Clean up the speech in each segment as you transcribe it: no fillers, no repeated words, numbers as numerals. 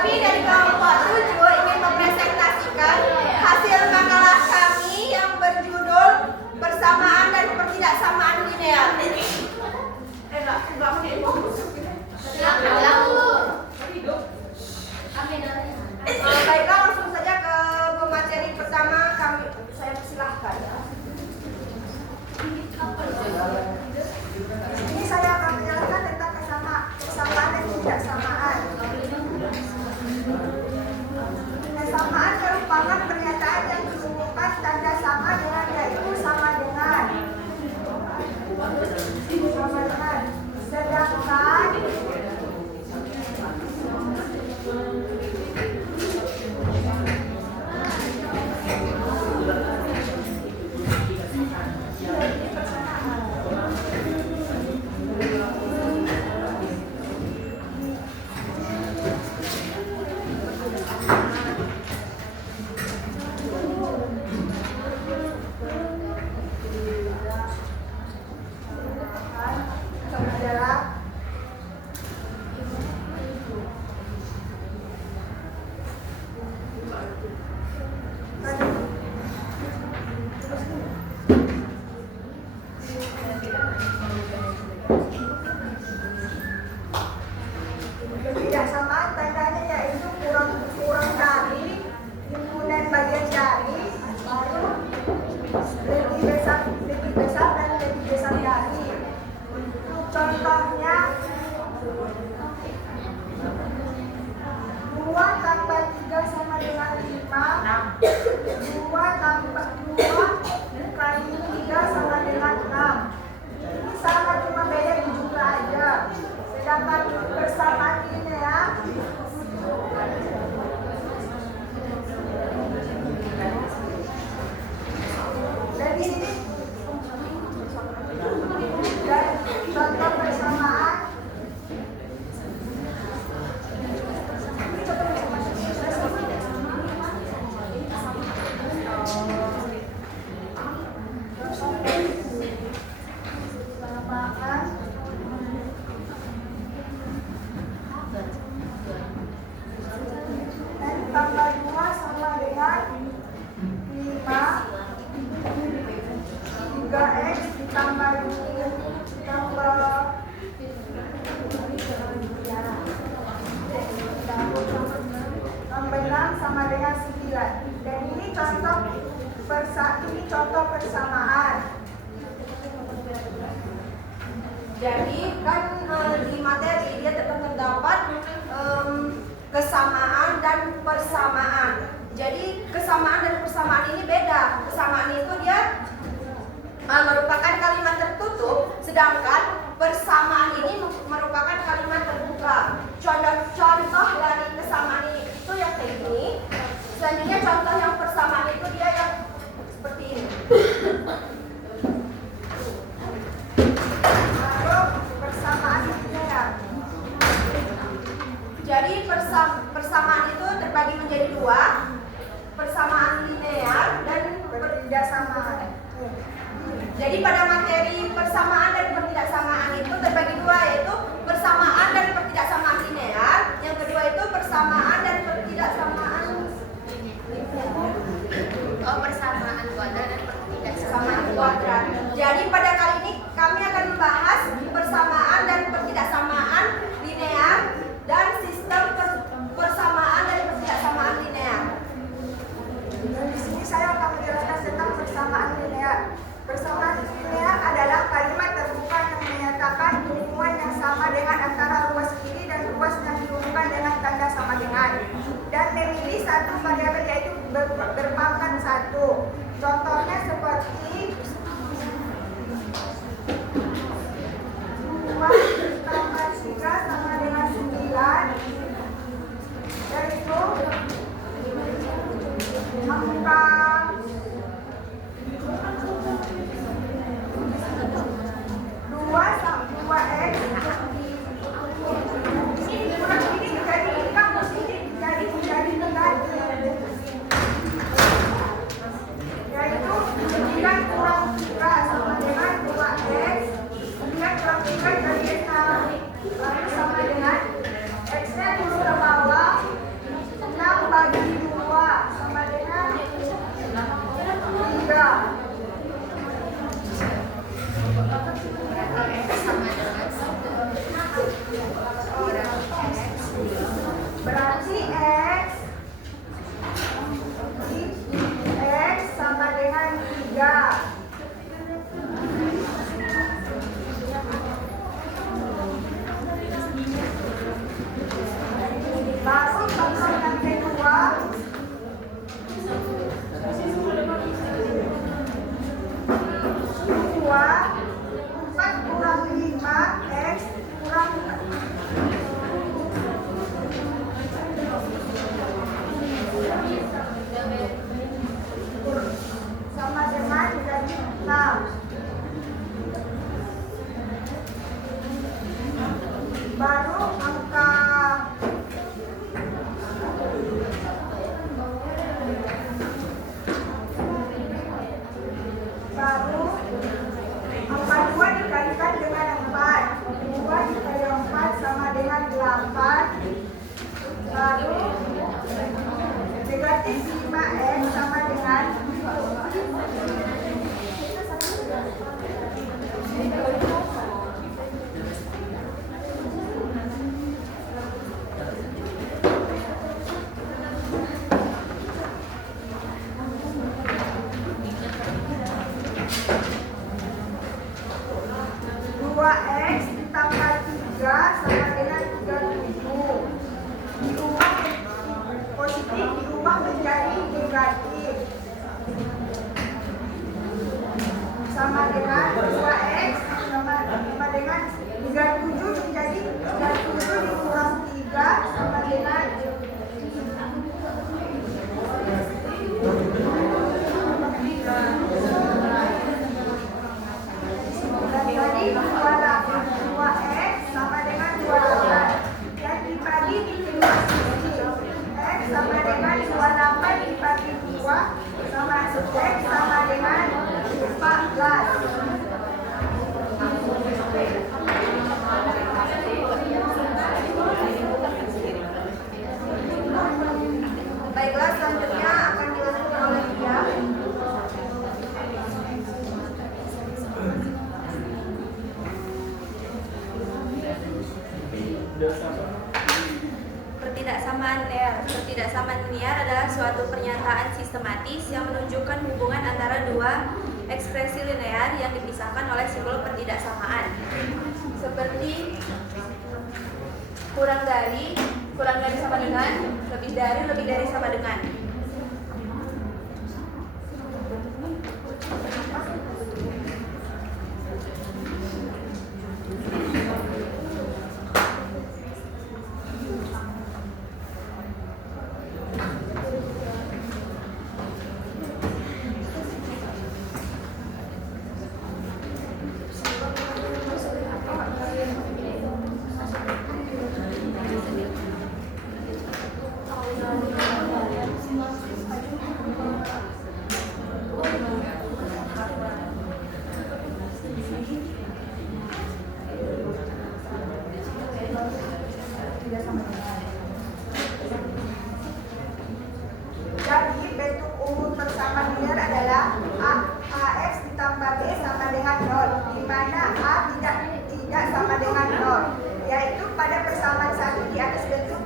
Kami dari kelompok 7 ingin mempresentasikan hasil makalah kami yang berjudul Persamaan dan Pertidaksamaan Linear. Baiklah, langsung saja ke pemateri pertama. Saya persilahkan ya. Ini saya akan menjelaskan tentang kesamaan dan ketidaksamaan. Kesamaan merupakan pernyataan yang menunjukkan tanda sama dengan, yaitu sama dengan. Sedangkan ketidaksamaan tandanya yaitu kurang dari himpunan bagian dari, baru lebih besar dan lebih besar dari. Contohnya 2 tambah 3 sama dengan 5, 2 tambah 2 kali 3 sama dengan 6. Ini sama, cuma beda di jumlah aja. Sedangkan persamaan linear dan di sini dan contoh persamaan tambah 2 sama dengan 5, 3x ditambah 6 sama dengan 9. Dan ini contoh persamaan. Jadi kan di materi dia terdapat kesamaan dan persamaan. Jadi kesamaan dan persamaan ini beda. Kesamaan itu dia merupakan kalimat tertutup, sedangkan persamaan ini merupakan kalimat terbuka. Contoh dari kesamaan itu yang kayak gini. Selanjutnya contoh yang persamaan itu dia yang seperti ini. Persamaan linear. Jadi persamaan itu terbagi menjadi 2, persamaan linear dan Pertidaksamaan. jadi pada materi persamaan dan pertidaksamaan itu terbagi 2, yaitu persamaan dan pertidaksamaan linear. Yang kedua itu persamaan dan pertidaksamaan persamaan kuadrat dan pertidaksamaan kuadrat. Jadi pada kali ini kami akan membahas persamaan dan pertidaksamaan linear dan sistem persamaan dan pertidaksamaan linear. Dan di sini saya akan menjelaskan tentang persamaan linear. Persamaan linear adalah kalimat terbuka yang menyatakan hubungan yang sama dengan antara ruas kiri dan ruas yang dihubungkan dengan tanda sama dengan, dan memilih satu variabel yaitu berpangkat 1. Contohnya seperti 2 tambah 3 sama dengan 9, yaitu angka 2x ini kurang ini menjadi kamus ini menjadi negatif, yaitu 9 kurang X sama dengan 28 dibagi 2 sama X sama dengan 14. Baiklah, selanjutnya akan dilakukan oleh dia. Pertidaksamaan linear adalah suatu pernyataan sistematis yang menunjukkan hubungan antara dua ekspresi linear yang dipisahkan oleh simbol pertidaksamaan. Seperti kurang dari sama dengan, lebih dari sama dengan. Jadi bentuk umum persamaan linear adalah AX ditambah B sama dengan 0, di mana A tidak sama dengan 0, yaitu pada persamaan satu di atas bentuk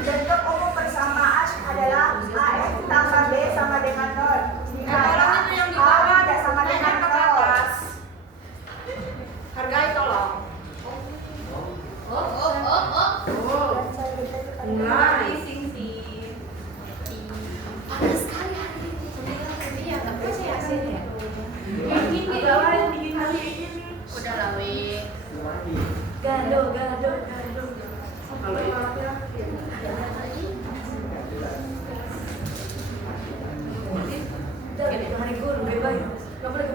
bentuk umum persamaan adalah AX tambah B sama dengan 0, di mana A tidak sama dengan 0. Hargai tolong. Panas sekali hari ini. Iya, tapi saya hasilnya. Udah lah, weh. Gado. Hari guru bebas. Nggak boleh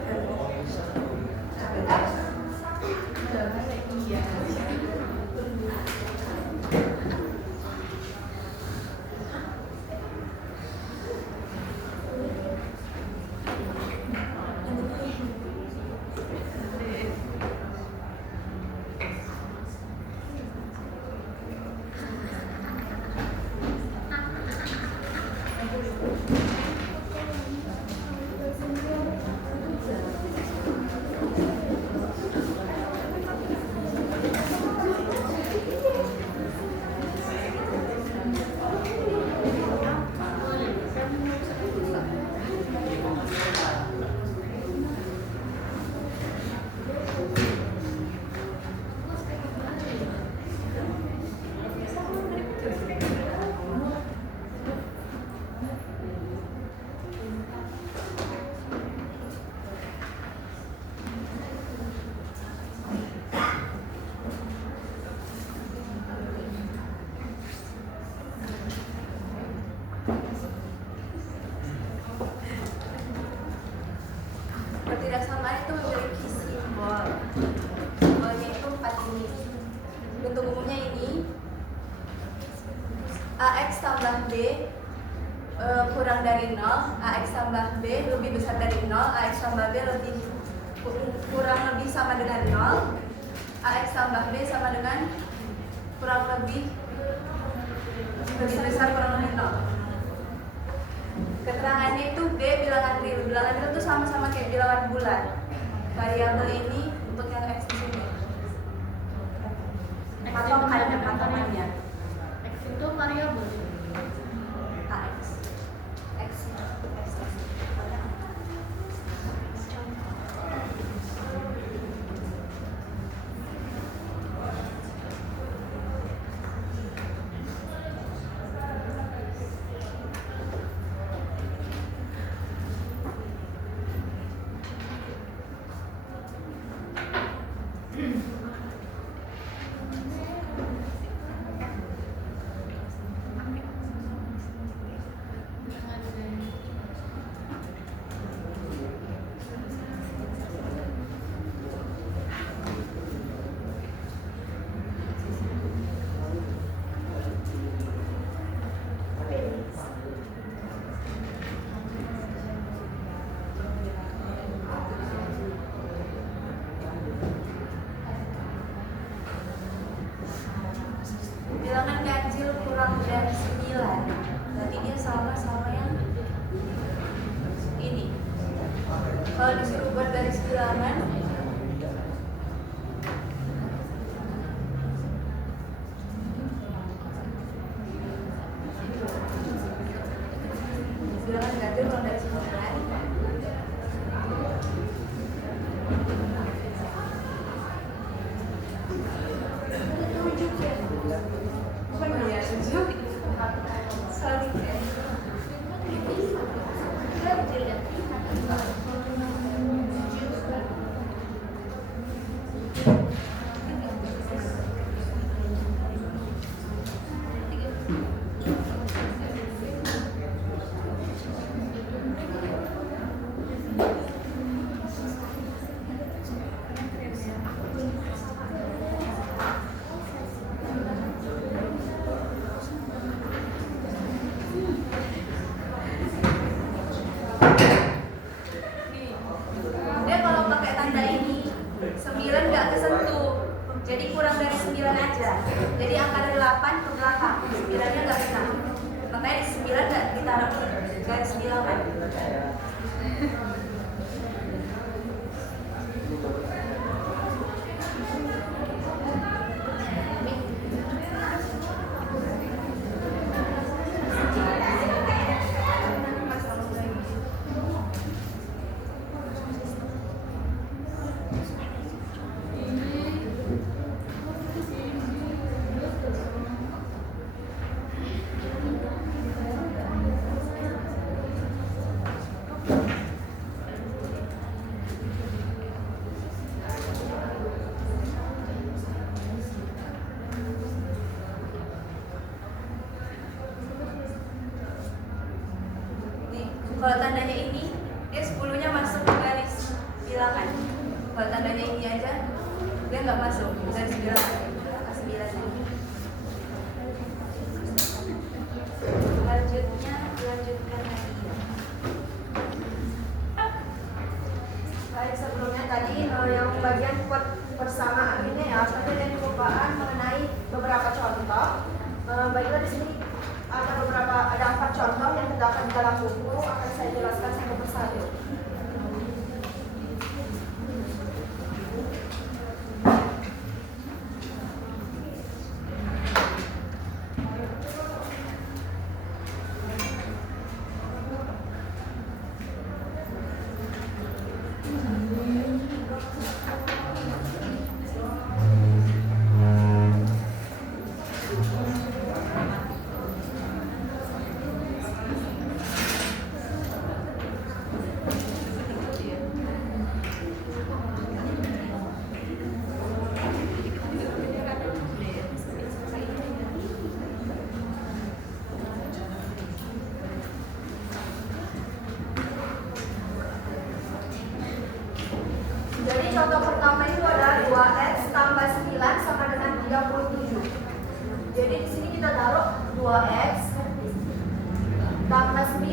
Pertidaksamaan itu memiliki simbol. Simbolnya itu 4 ini. Bentuk umumnya ini AX tambah B kurang dari 0, AX tambah B lebih besar dari 0, AX tambah B kurang lebih sama dengan 0, AX tambah B sama dengan kurang lebih besar kurang lebih 0. Keterangannya itu B bilangan real. Bilangan real itu sama-sama kayak bilangan bulat. Variabel ini untuk yang X di sini. Patokannya. dari 9. Berarti dia sama yang ini. Kalau disuruh buat garis bilangan, bilangan ganjil kalau dari 9. Dia kalau pakai tanda ini 9 nggak kesentuh, jadi kurang dari 9 aja. Jadi angka dari 8 ke belakang, 9-nya nggak kena. Makanya di 9 nggak ditaruh garis bilangan. Kalau tandanya ini, dia 10-nya masuk ke garis bilangan. Kalau tandanya ini aja, dia nggak masuk ke garis bilangan. Kasih bilangan. Lanjutkan lagi. Baik, sebelumnya tadi yang bagian persamaan ini ya, tadi ada kelupaan mengenai beberapa contoh. Baiklah, di sini ada 4 contoh yang terdapat di dalam buku, akan saya jelaskan satu persatu. Jadi contoh pertama itu adalah 2x tambah 9 sama dengan 37. Jadi di sini kita taruh 2x tambah 9.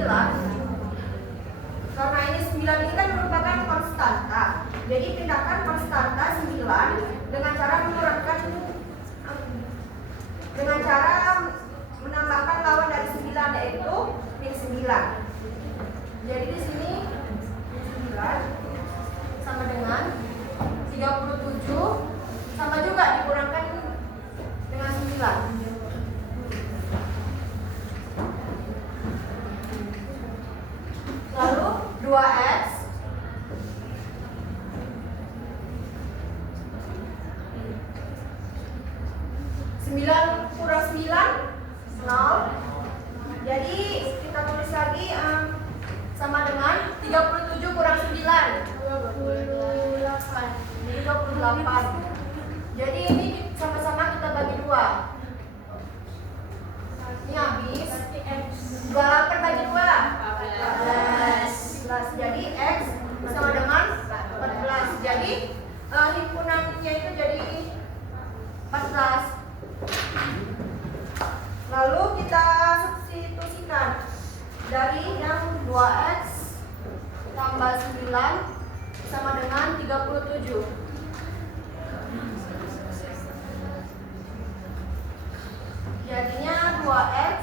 Karena ini 9 ini kan merupakan konstanta. Jadi pindahkan konstanta 9 dengan cara menambahkan lawan dari 9, yaitu min 9. Jadi di sini 9 sama dengan 37, sama juga dikurangkan dengan 9. Lalu 2x kurang 9, 0. Jadi kita tulis lagi sama dengan 37 kurang 9, 28. Jadi ini sama-sama kita bagi 2. Ini habis 28 bagi 2 14. Jadi X sama dengan 14. Jadi himpunannya itu jadi 14. Lalu kita substitusikan dari yang 2x tambah 9 sama dengan 37. Jadinya 2x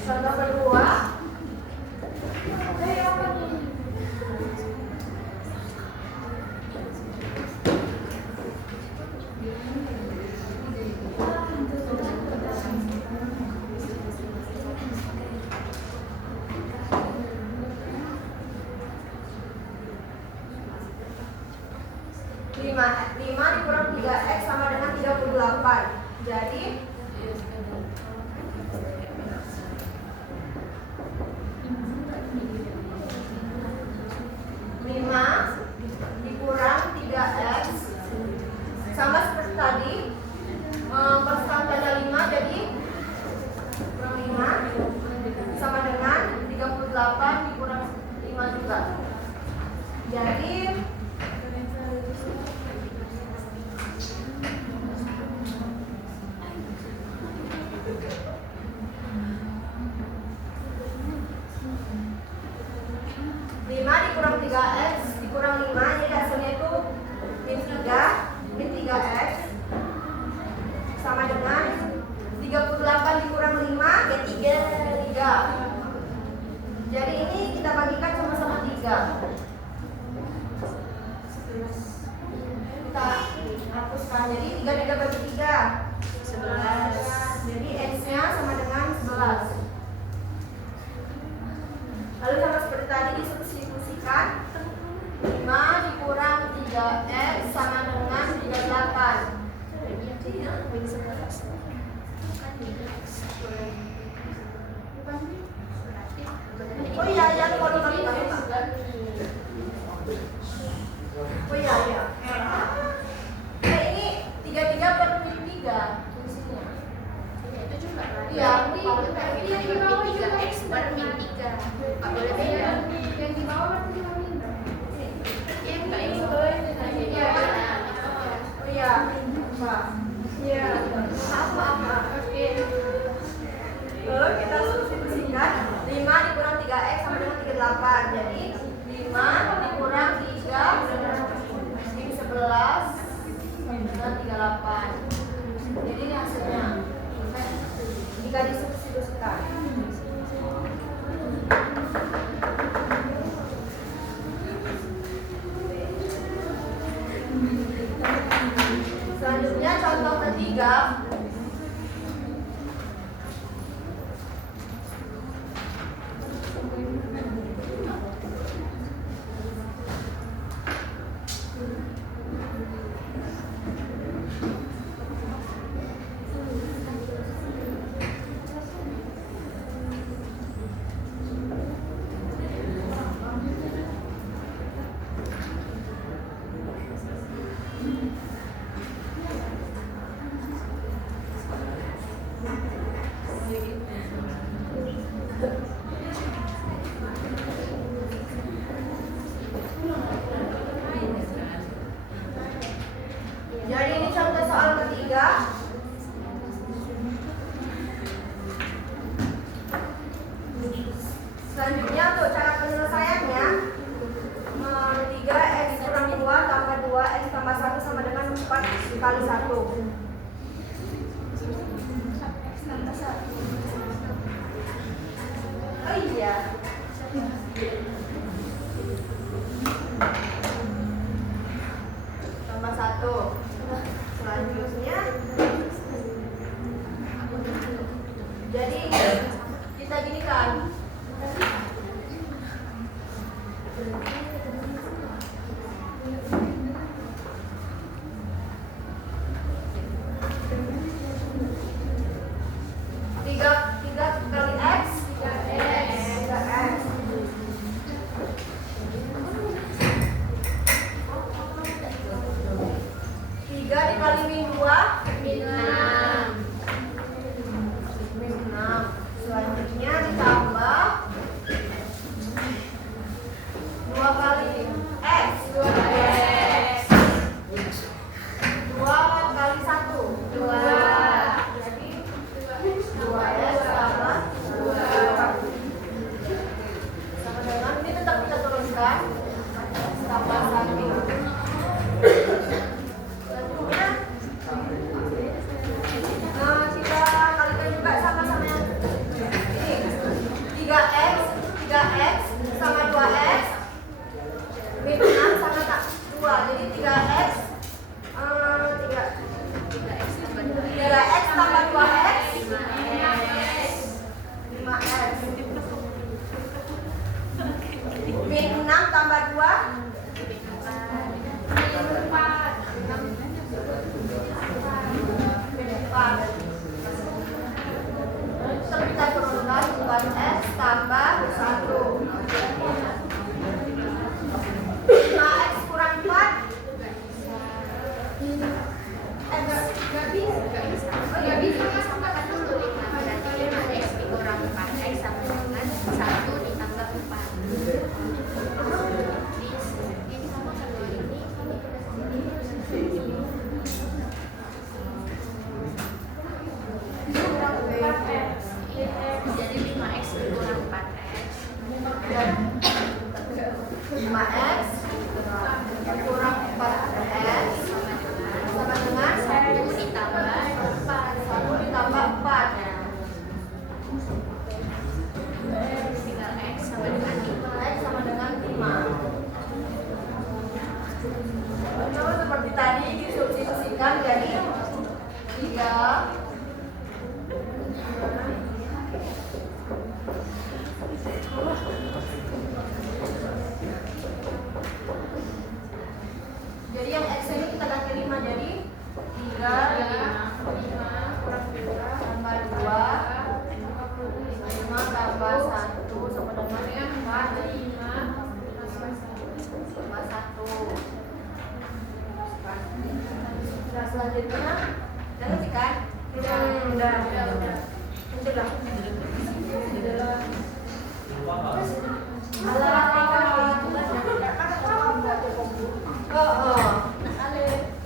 Contoh kedua, 5 dikurang 3x sama dengan 38. Jadi 5 dikurang 3x sama seperti tadi, panggilan tanda 5, jadi kurang 5 sama dengan 38 dikurang 5 juga. Jadi 5 dikurang 3x dikurang 5, jadi hasilnya itu min 3x sama dengan 38 dikurang 5 ya 3. Jadi ini kita bagikan sama-sama 3. Kita hapuskan, jadi 3 bagi 3 11. Jadi x-nya sama dengan 11. Lalu sama seperti tadi disubstitusikan, 5 dikurang 3x sama dengan 38. Oh iya, yang mau lupa. Oh iya. Ini 33 per min 3 fungsinya. Itu juga kan? Iya, Iya, di bawah juga X per min 3. Nggak boleh beda. Yang di bawah berarti cuma min. Iya, Mbak Ibu. Iya. Oh iya, Pak. Iya. Maaf. Oke. Lalu kita substitusikan, 5 dikurang 3x sama dengan 38. Jadi 5 dikurang 3 min 11 dengan 38. Jadi ini hasilnya. Jika disubstitusikan. Selanjutnya contoh ketiga. Jadi ini contoh soal ketiga. Selanjutnya untuk cara penyelesaiannya, 3x kurang 2 tambah 2x tambah 1 sama dengan 4 kali 1. Oh iya. Tambah 1. Selanjutnya, jadi kita ginikan. Tiga kali x, 3x. Tiga dikali min 2, min 6. Selanjutnya ditambah 5x. Min 6 tambah 2 min 4. Terus kita turunkan 4x tambah 1. 5x kurang 4. Nggak bisa disamakan dulu 5. Berarti 5x dikurang 4x sama dengan 1 ditambah 4. Ini sama kalau ini jadi 5x dikurang 4x 5x kurang 4x sama dengan 1 ditambah 4. 1 ditambah 4. Tinggal x sama dengan 5. X sama dengan 5. Coba seperti tadi disubstitusikan jadi 3 jadi yang X ini kita ganti 5 jadi 3 kurang 2 tambah 2 5 tambah 1 sama dengan 4 tambah 1. Nah selanjutnya udah ngerti kan? Udah.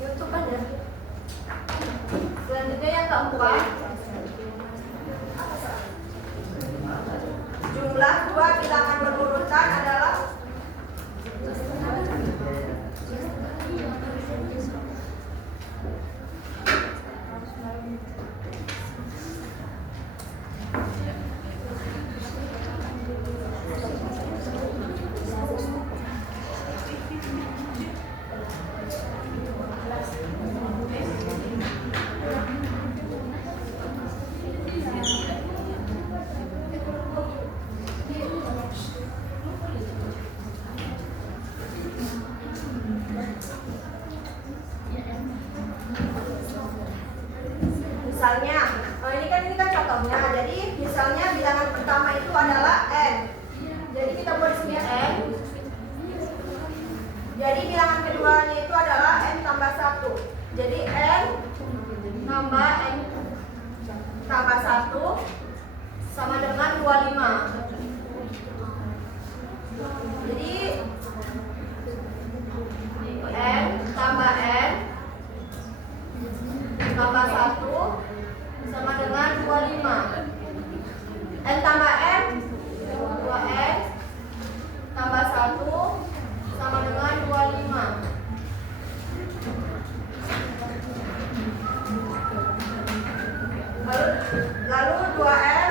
YouTube ada. Selanjutnya yang keempat, jumlah 2 bilangan berurutan adalah misalnya, ini kan contohnya. Jadi misalnya bilangan pertama itu adalah n. Jadi kita buat di sini n. Jadi bilangan keduanya itu adalah n tambah 1. Jadi n tambah n tambah 1 sama dengan 25. Jadi n tambah n tambah 1 sama dengan 25. N tambah n 2n tambah 1 sama dengan 25. Lalu 2n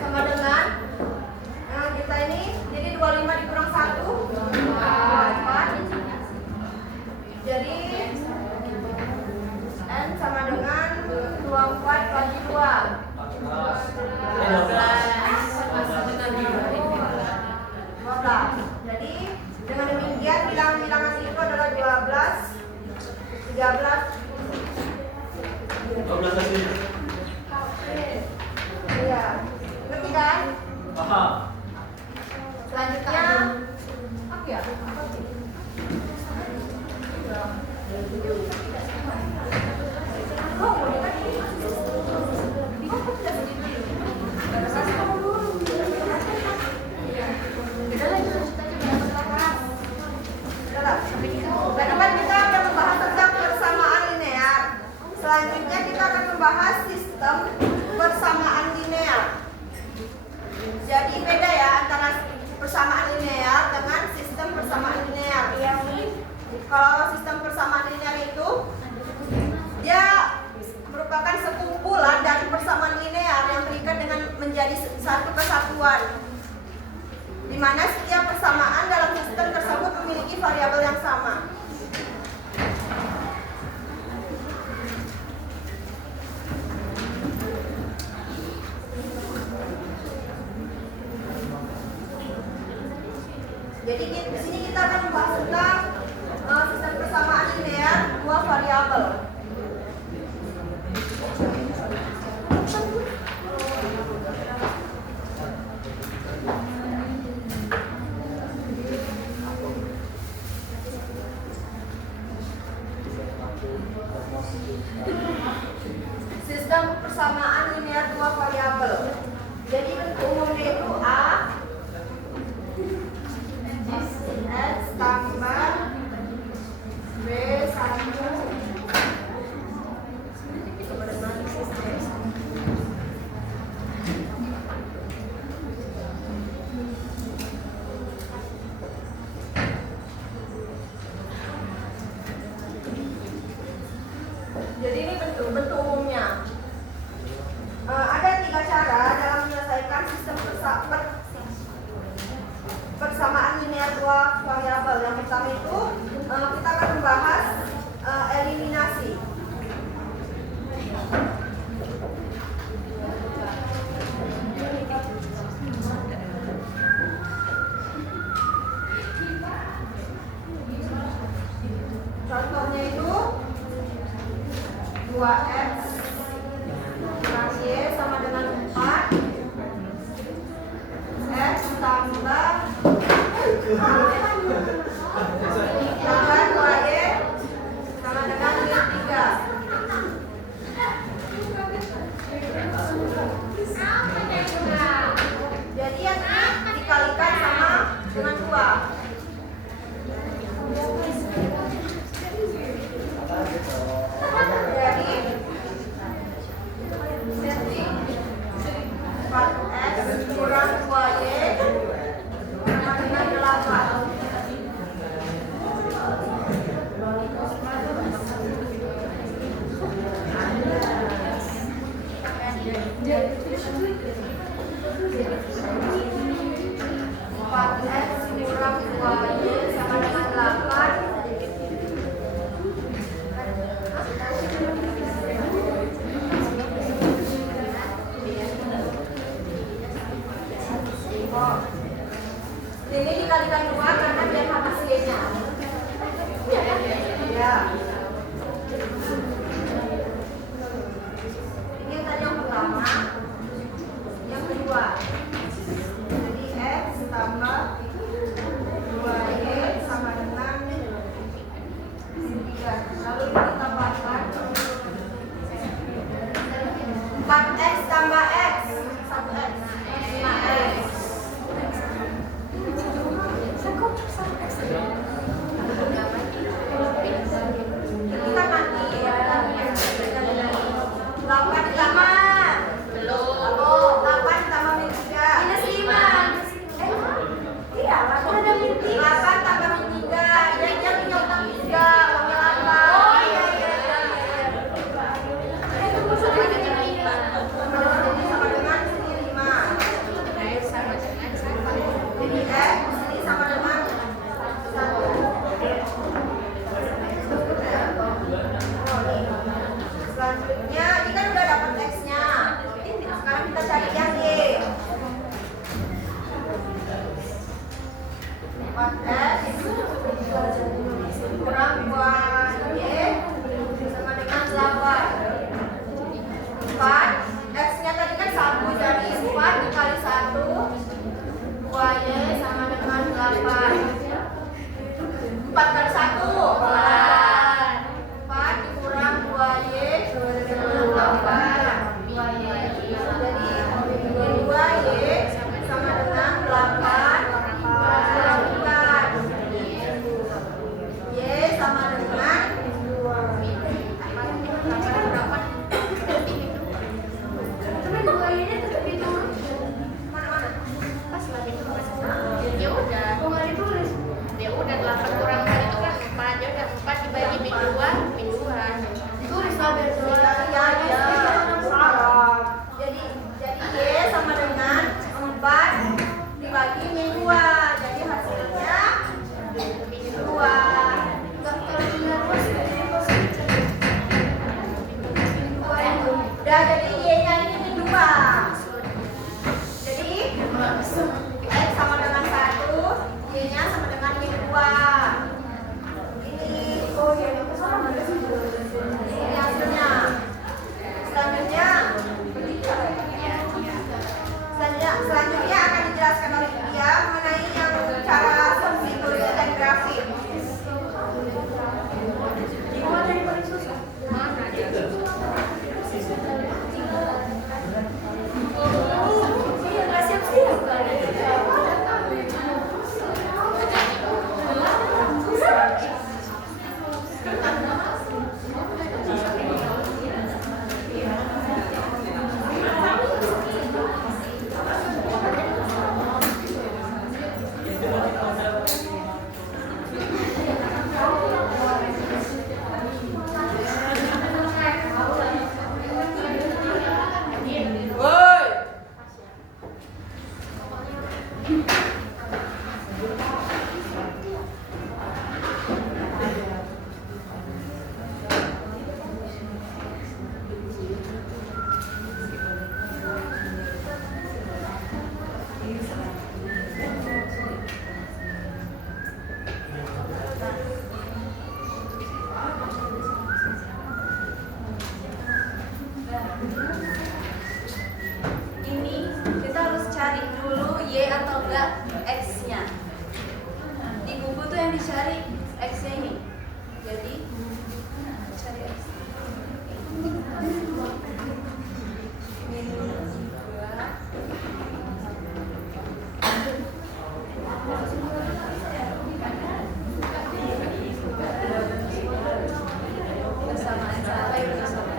sama dengan kita ini, jadi 25 dikurang 1 4. Jadi n sama dengan 24 bagi 2 12. Jadi dengan demikian bilangan-bilangan itu adalah 12 13 12 lagi. Iya, ngerti kan? Paham. Selanjutnya apa ya? Kedepan kita akan membahas tentang persamaan linear. Selanjutnya kita akan membahas sistem persamaan linear. Jadi beda ya antara persamaan linear dengan sistem persamaan linear. Kalau sistem persamaan linear itu dia merupakan sekumpulan dari persamaan linear yang terikat dengan menjadi satu kesatuan, di mana setiap persamaan dalam sistem tersebut memiliki variabel yang sama. Jadi di sini kita akan membahas tentang sistem persamaan linear dua variabel. Sistem persamaan linear dua variabel. Jadi bentuk umumnya itu A X tambah B 1. Jadi ini bentuk umumnya. Ada 3 cara dalam menyelesaikan sistem persamaan linear dua variabel. Yang pertama itu kita akan membahas eliminasi. Contohnya itu 2x kurang y sama dengan 4 x tambah 2y sama dengan y 3. Jadi yang ini dikalikan sama dengan 2. Jadi 4x kurang 2y sama dengan 8. Ini dikalikan 2 karena dia habis y-nya. Ya. Ini yang tadi yang pertama. Yang kedua. Jadi x tambah 2y sama dengan 3. Lalu kita tambahkan 4x tambah x 1x 5x. selanjutnya akan dijelaskan oleh dia mengenai yang cara substitusi dan grafik. Ini kita harus cari dulu Y atau enggak X-nya. Di buku tuh yang dicari X-nya ini. Jadi cari X. Persamaan salah itu sama.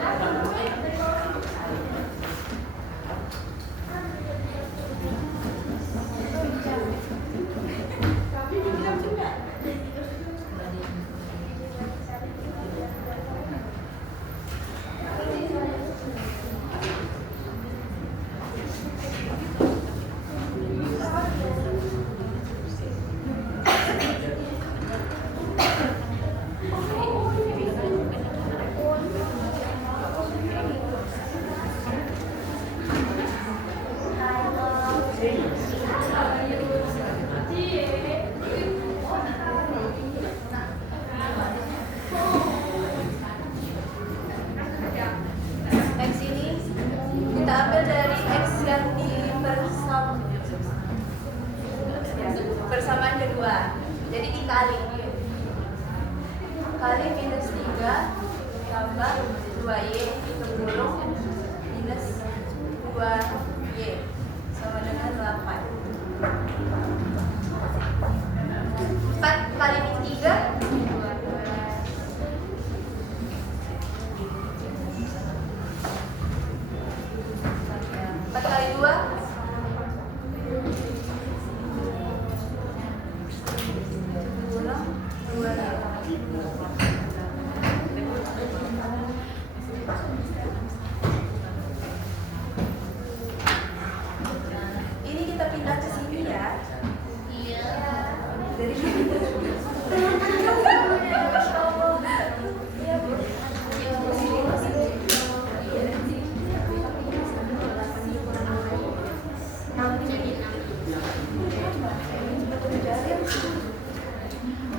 X ini kita ambil dari X yang di persamaan kedua. Jadi dikali. Kali minus 3 tambah 2Y dikurung minus 2Y sama dengan 8. 4 kali 3 4 kali 2 ini kita pindah ke sini ya. Iya. Dari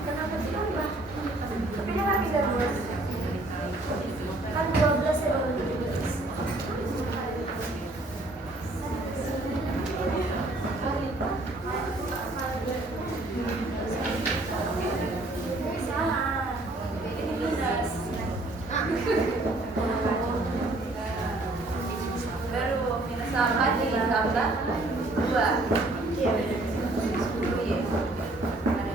Kenapa ditambah? Tapi dia nggak pindah 2. Kan 12 ya. salah. Ini minus. Baru minus 8 ditambah 2. 10Y. Dengan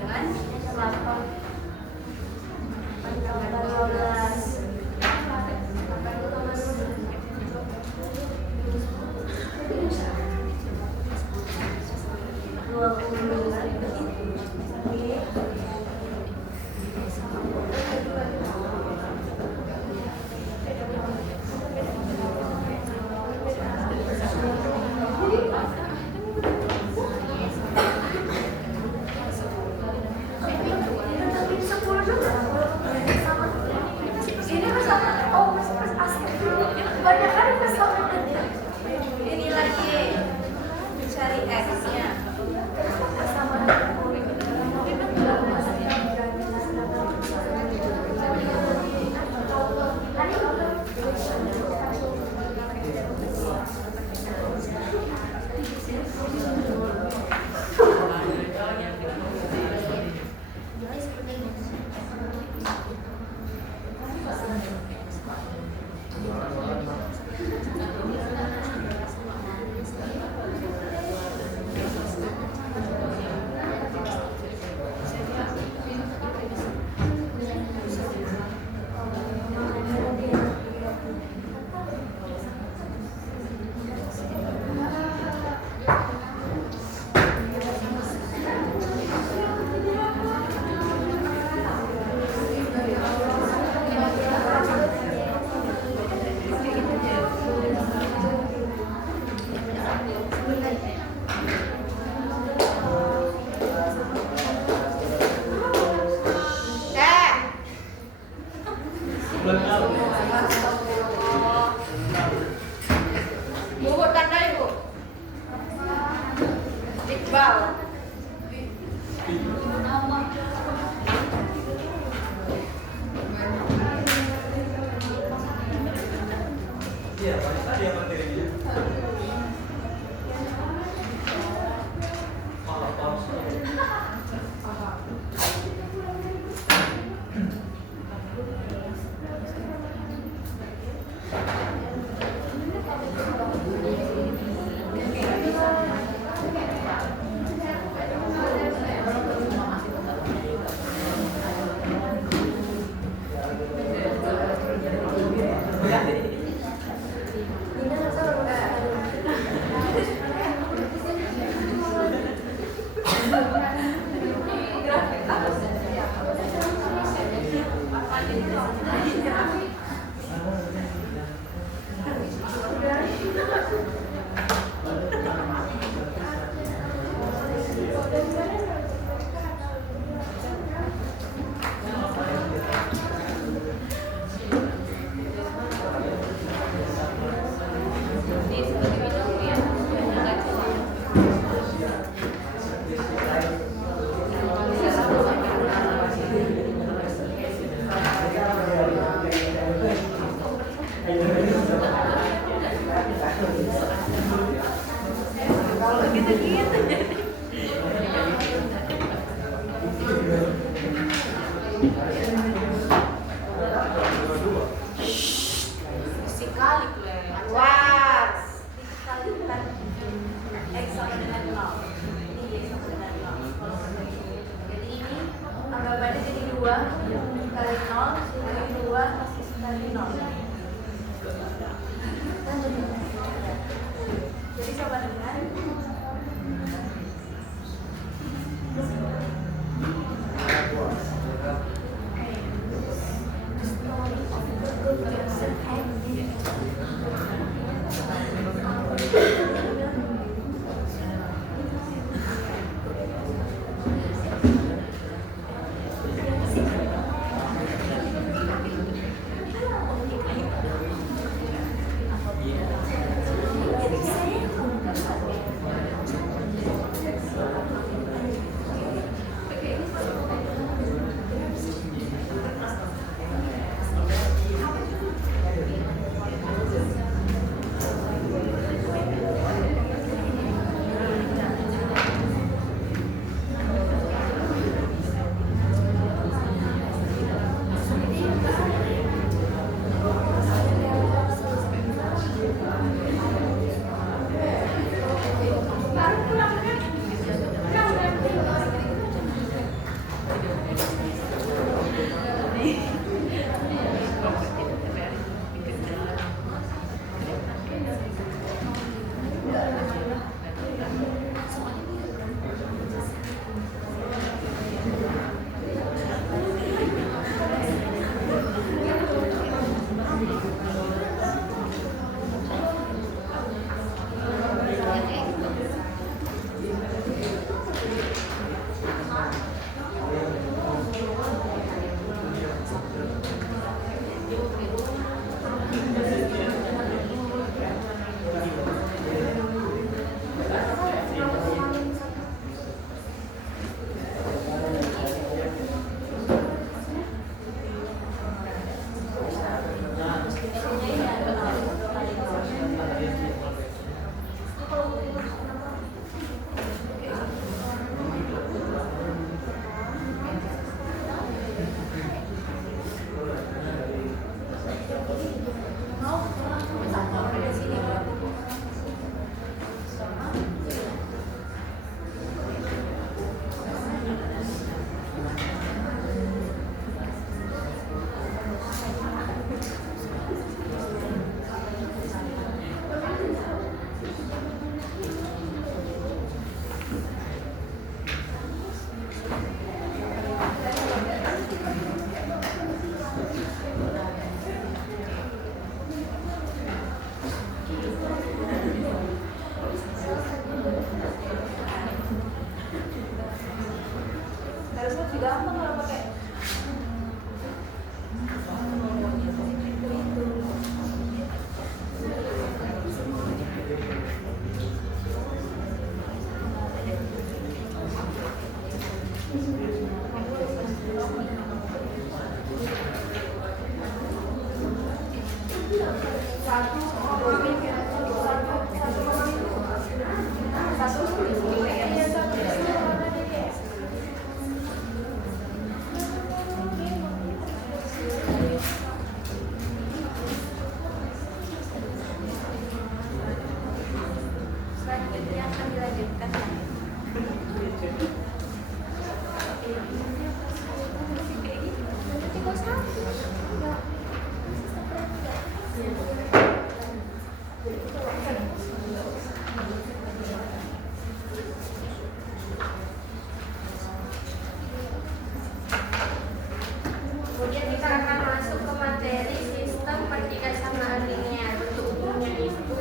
8. 12. Inilah Y. Cari X-nya. Bu, tanda ibu. Iqbal. Iya, tadi yang materinya. Sekali tuh Was. X sama dengan 0. Ini Y sama dengan 0. Jadi ini anggapannya jadi 2 kali 0 kali 2 kali 0. Jadi sama dengan gampang kalau pakai selanjutnya akan dilanjutkan. Kemudian kita akan masuk ke materi sistem pertidaksamaan linear. Untuk umumnya itu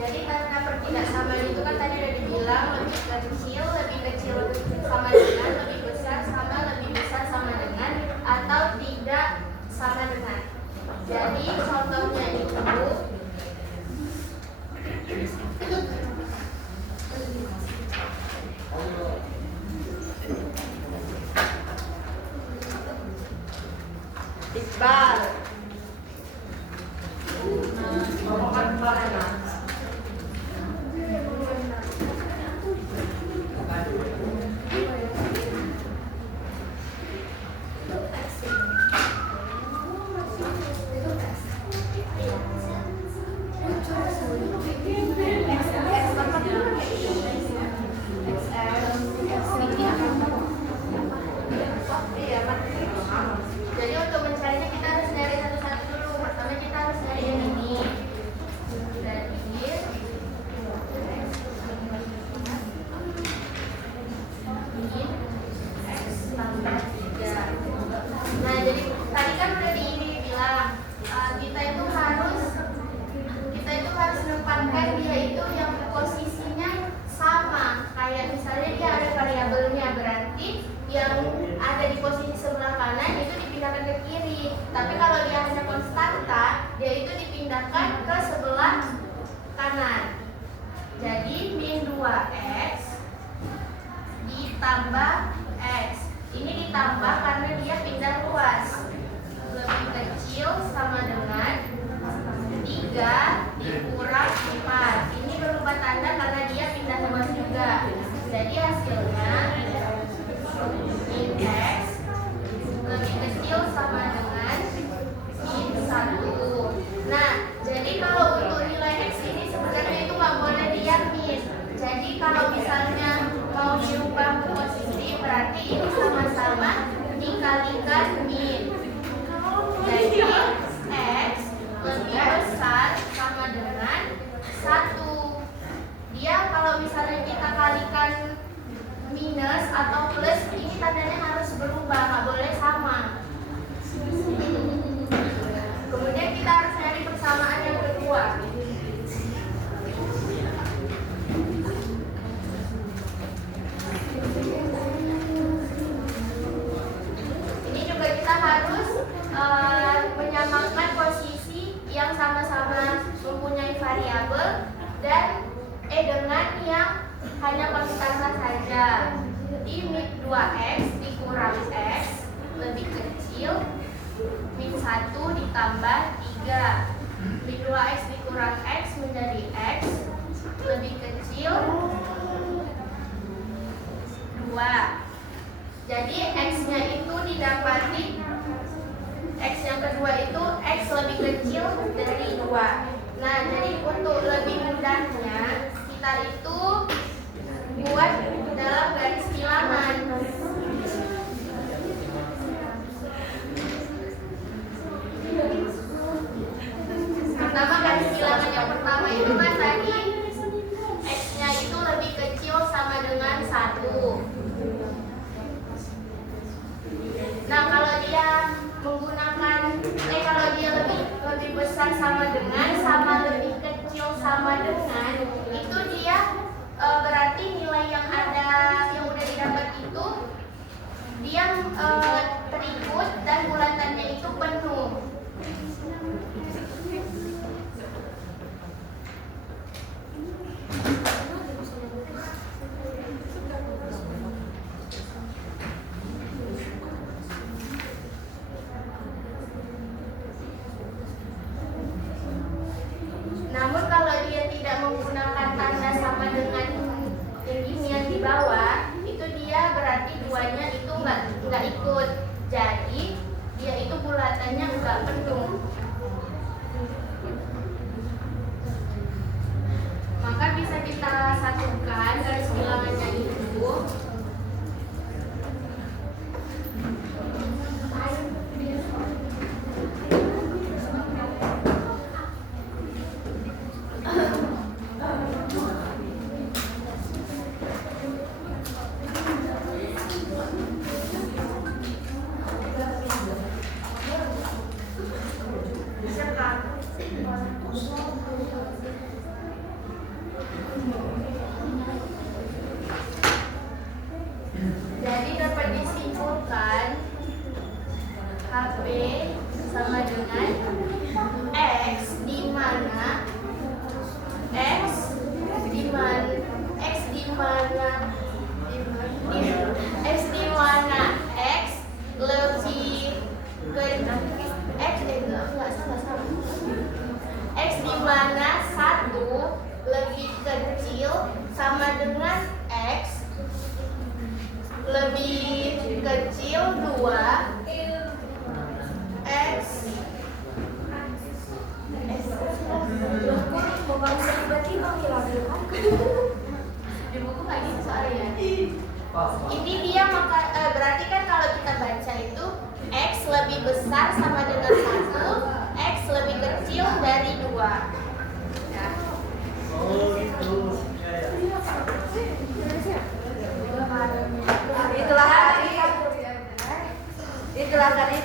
jadi karena pertidaksamaan itu kan tadi udah dibilang lebih kecil sama dengan, lebih besar sama dengan, atau tidak sama dengan. Jadi contohnya itu Iqbal. Jadi untuk mencarinya kita harus nyari satu-satu dulu. Pertama kita harus nyari yang ini. Jadi X tambah 3. Nah, jadi tadi kan udah dibilang kita itu harus menempatkan dia itu yang posisinya sama. Kayak misalnya dia ada variabelnya, berarti yang ada di posisi sebelah kanan itu dipindahkan ke kiri. Tapi kalau dia hanya konstanta, dia itu dipindahkan ke sebelah kanan. Jadi min 2x ditambah x. Ini ditambah karena dia pindah luas. Lebih kecil sama dengan 3 dikurang 4. Ini berubah tanda karena dia pindah luas juga. Jadi hasilnya min x lebih kecil sama dengan min 1. Nah, jadi kalau untuk nilai x ini sebenarnya itu nggak boleh diyakin. Jadi kalau misalnya mau diubah ke posisi, berarti ini sama-sama dikalikan min. Jadi x lebih besar sama dengan 1. Dia kalau misalnya kita kalikan minus atau plus, ini tandanya harus berubah, nggak boleh sama. Kemudian kita harus cari persamaan yang kedua. Ini juga kita harus menyamakan posisi yang sama-sama mempunyai variabel dan dengan yang hanya konstanta saja. Jadi min 2x dikurang x lebih kecil min 1 ditambah 3. Min 2x dikurang x menjadi x lebih kecil 2. Jadi x-nya itu didapati, x yang kedua itu x lebih kecil dari 2. Nah, jadi untuk lebih mudahnya kita itu buat dalam garis bilangan. nilai yang udah didapat itu dia terikut dan bulatannya itu penuh. Namun kalau dia tidak menggunakan tanda sama dengan ini yang di bawah, itu dia berarti duanya itu nggak ikut. Jadi dia itu bulatannya nggak penuh. Maka bisa kita satukan garis bilangannya itu. Jadi dapat disimpulkan HP sama dengan X di mana X di mana X lebih ke X enggak salah. X di mana 1 lebih kecil sama dengan X lebih kecil 2 X di buku kayak gitu soalnya. Ini dia berarti kan kalau kita baca itu X lebih besar sama dengan 1, X lebih kecil dari 2. Ya. Oh gitu. Itulah tadi